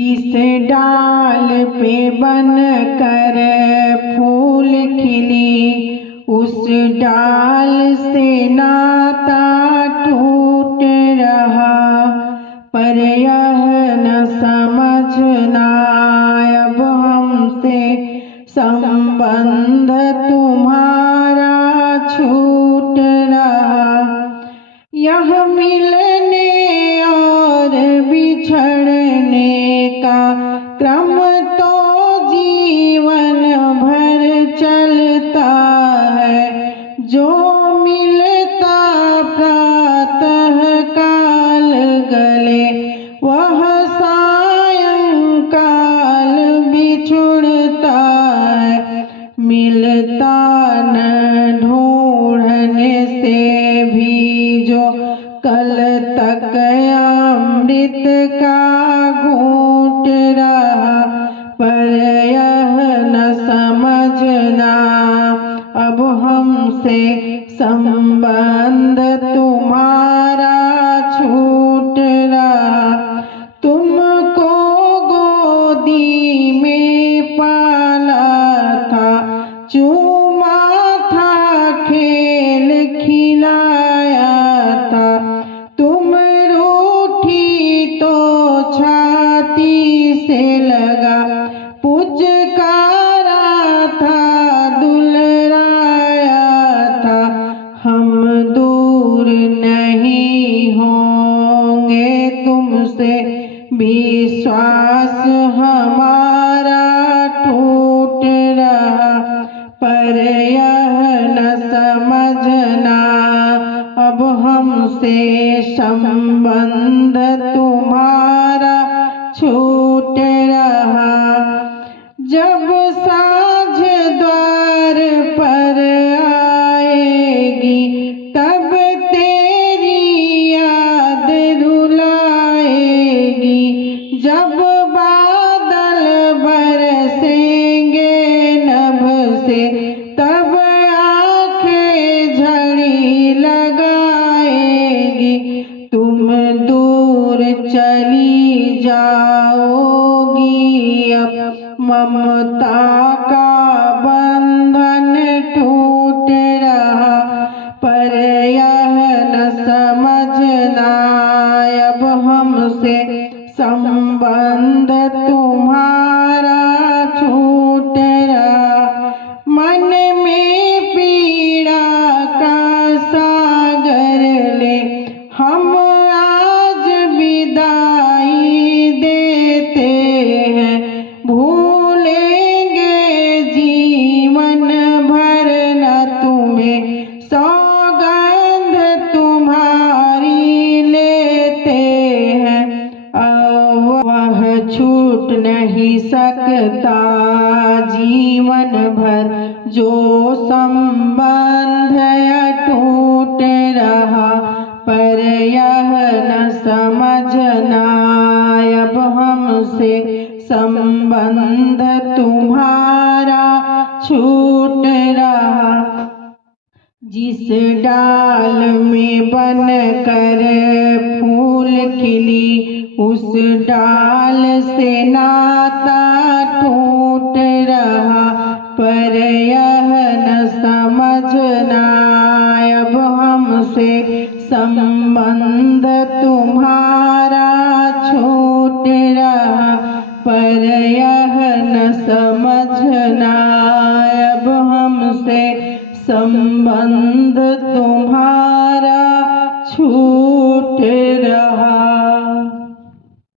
जिस डाल पे बन कर फूल खिली, उस डाल से नाता टूट रहा। पर यह न समझना अब हमसे संबंध तुम्हारा छूट रहा। यह मिलने और बिछड़ने का क्रम तो जीवन भर चलता है। जो मिलता प्रातः काल गले, वह सायंकाल बिछुड़ता है। मिलता न ढूंढने से भी जो कल तक अमृत का घूंट रहा। पर यह न समझना अब हमसे संबंध तुम्हारा छूट रहा। तुमको गोदी में पाला था, चूमा था, खेल खिलाया था। तुम रूठी तो छाती से लगा, पुचकारा था, दुलराया था। हम दूर नहीं होंगे तुमसे, विश्वास हमारा टूट रहा। पर यह न समझना अब हमसे संबंध तुम्हारा छूट रहा। जब साँझ द्वार पर आएगी, तब तेरी याद रुलाएगी। जब बादल बरसेंगे नभ से, तब आँखें झड़ी लगाएगी। तुम दूर चली जाओगी, अब ममता का बंधन टूट रहा। पर यह न समझना अब हमसे संबंध तुम्हारा छूट रहा। मन में पीड़ा का सागर ले हम आज विदाई देते हैं। भूलेंगे जीवन भर न तुम्हें, सौगंध तुम्हारी लेते हैं। अब वह छूट नहीं सकता जीवन भर, जो संबंध टूट रहा। पर यह न समझना अब हमसे संबंध तुम्हारा छूट रहा। जिस डाल में बन कर फूल खिली, उस डाल से नाता टूट रहा। पर यह न समझना अब हमसे संबंध तुम्हारा छूट रहा। पर यह न समझना अब हमसे संबंध तुम्हारा छूट